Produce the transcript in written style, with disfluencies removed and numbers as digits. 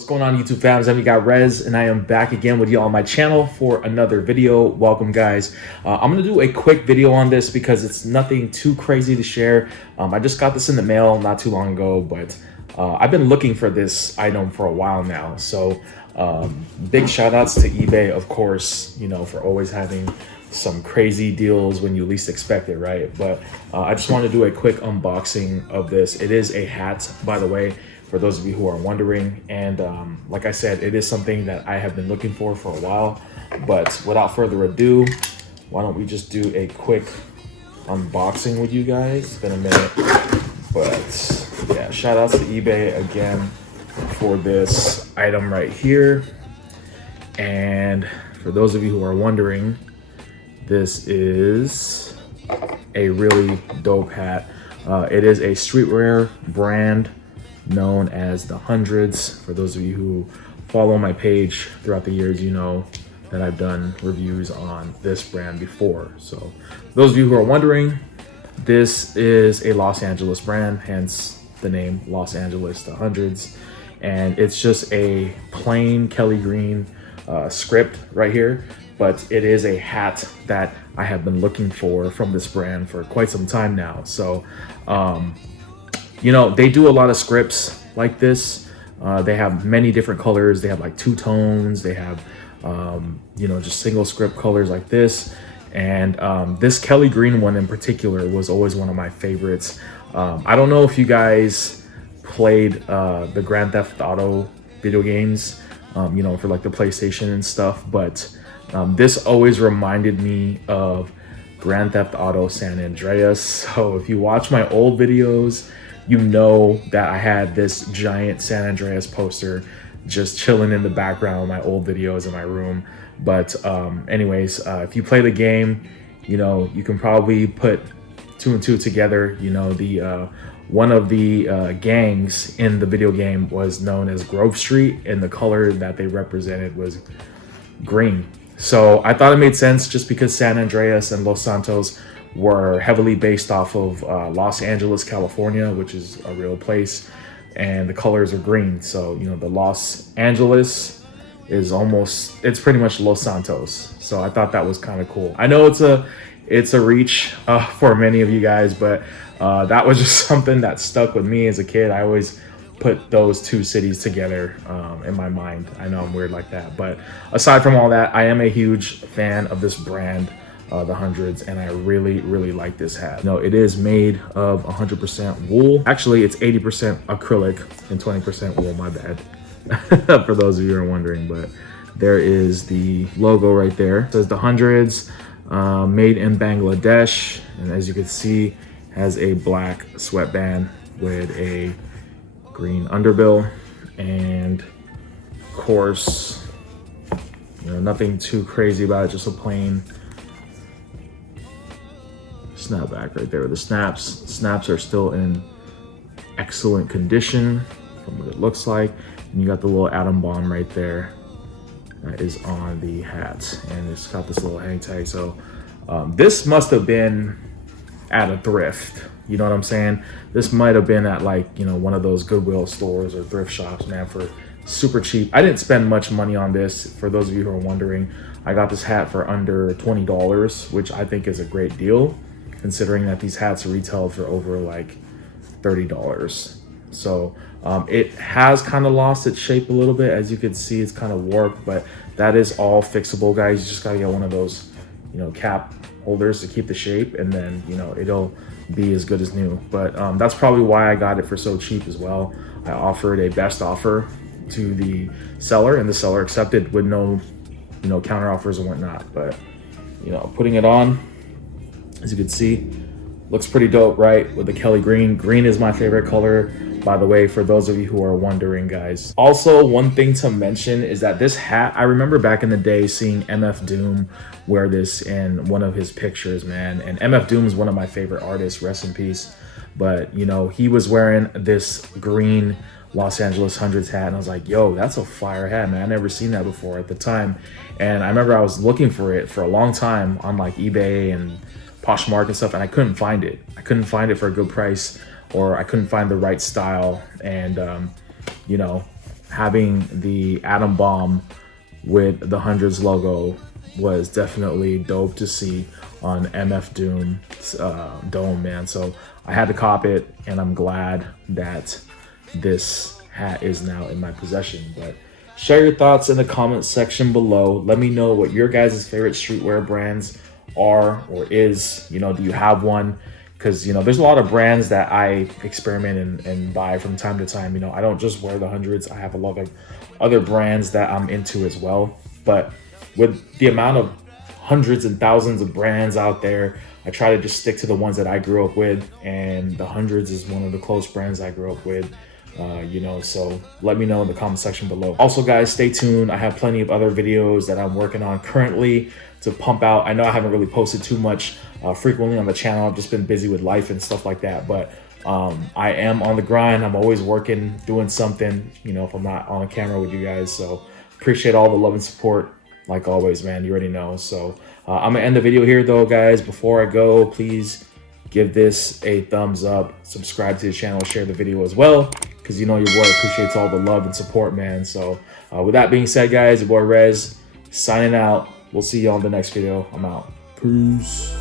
What's going on, YouTube fams? You got Rez, and I am back again with you on my channel for another video. Welcome, guys. I'm gonna do a quick video on this because it's nothing too crazy to share. I just got this in the mail not too long ago, but I've been looking for this item for a while now. So big shout outs to eBay, of course, you know, for always having some crazy deals when you least expect it, right? But I just want to do a quick unboxing of this. It is a hat, by the way, for those of you who are wondering. And like I said, it is something that I have been looking for a while. But without further ado, why don't we just do a quick unboxing with you guys? It's been a minute, but yeah, shout outs to eBay again for this item right here. And for those of you who are wondering, this is a really dope hat. It is a streetwear brand known as the Hundreds. For those of you who follow my page throughout the years, you know that I've done reviews on this brand before. So those of you who are wondering, this is a Los Angeles brand, hence the name Los Angeles, the Hundreds. And it's just a plain Kelly green script right here, but it is a hat that I have been looking for from this brand for quite some time now. So you know, they do a lot of scripts like this. They have many different colors. They have like two tones. They have, you know, just single script colors like this. And this Kelly green one in particular was always one of my favorites. I don't know if you guys played the Grand Theft Auto video games, you know, for like the PlayStation and stuff, but this always reminded me of Grand Theft Auto San Andreas. So if you watch my old videos, you know that I had this giant San Andreas poster just chilling in the background of my old videos in my room. But anyways, if you play the game, you know, you can probably put two and two together. You know, the one of the gangs in the video game was known as Grove Street, and the color that they represented was green. So I thought it made sense just because San Andreas and Los Santos were heavily based off of Los Angeles, California, which is a real place, and the colors are green. So, you know, the Los Angeles is it's pretty much Los Santos. So I thought that was kind of cool. I know it's a reach for many of you guys, but that was just something that stuck with me as a kid. I always put those two cities together in my mind. I know I'm weird like that, but aside from all that, I am a huge fan of this brand, the Hundreds, and I really like this hat. You know, it is made of 100% wool. Actually, it's 80% acrylic and 20% wool, my bad. For those of you who are wondering, but there is the logo right there. It says the Hundreds, made in Bangladesh, and as you can see, has a black sweatband with a green underbill, and of course, you know, nothing too crazy about it, just a plain snapback right there. The snaps are still in excellent condition from what it looks like, and you got the little atom bomb right there that is on the hat, and it's got this little hang tag. So this must have been at a thrift, you know what I'm saying? This might have been at, like, you know, one of those Goodwill stores or thrift shops, man, for super cheap. I didn't spend much money on this. For those of you who are wondering, I got this hat for under $20, which I think is a great deal, considering that these hats retail for over like $30. So it has kind of lost its shape a little bit. As you can see, it's kind of warped, but that is all fixable, guys. You just gotta get one of those, you know, cap holders to keep the shape, and then, you know, it'll be as good as new. But that's probably why I got it for so cheap as well. I offered a best offer to the seller, and the seller accepted with no, you know, counter offers and whatnot. But, you know, putting it on, as you can see, looks pretty dope, right? With the Kelly green. Green is my favorite color, by the way, for those of you who are wondering, guys. Also, one thing to mention is that this hat, I remember back in the day seeing MF Doom wear this in one of his pictures, man. And MF Doom is one of my favorite artists, rest in peace. But, you know, he was wearing this green Los Angeles Hundreds hat, and I was like, yo, that's a fire hat, man. I never seen that before at the time. And I remember I was looking for it for a long time on like eBay and Poshmark and stuff, and I couldn't find it. I couldn't find it for a good price, or I couldn't find the right style. And you know, having the atom bomb with the hundreds logo was definitely dope to see on MF Doom's dome, man. So I had to cop it, and I'm glad that this hat is now in my possession. But share your thoughts in the comment section below. Let me know what your guys' favorite streetwear brands are or is. You know, do you have one? Because, you know, there's a lot of brands that I experiment and buy from time to time. You know, I don't just wear the hundreds. I have a lot of other brands that I'm into as well. But with the amount of hundreds and thousands of brands out there, I try to just stick to the ones that I grew up with. And the hundreds is one of the close brands I grew up with. You know, so let me know in the comment section below. Also, guys, stay tuned. I have plenty of other videos that I'm working on currently to pump out. I know I haven't really posted too much frequently on the channel. I've just been busy with life and stuff like that, but I am on the grind. I'm always working, doing something, you know, if I'm not on camera with you guys. So appreciate all the love and support, like always, man. You already know. So I'm gonna end the video here though, guys. Before I go, please give this a thumbs up, subscribe to the channel, share the video as well, because you know your boy appreciates all the love and support, man. So with that being said, guys, your boy Rez signing out. We'll see you on the next video. I'm out. Peace.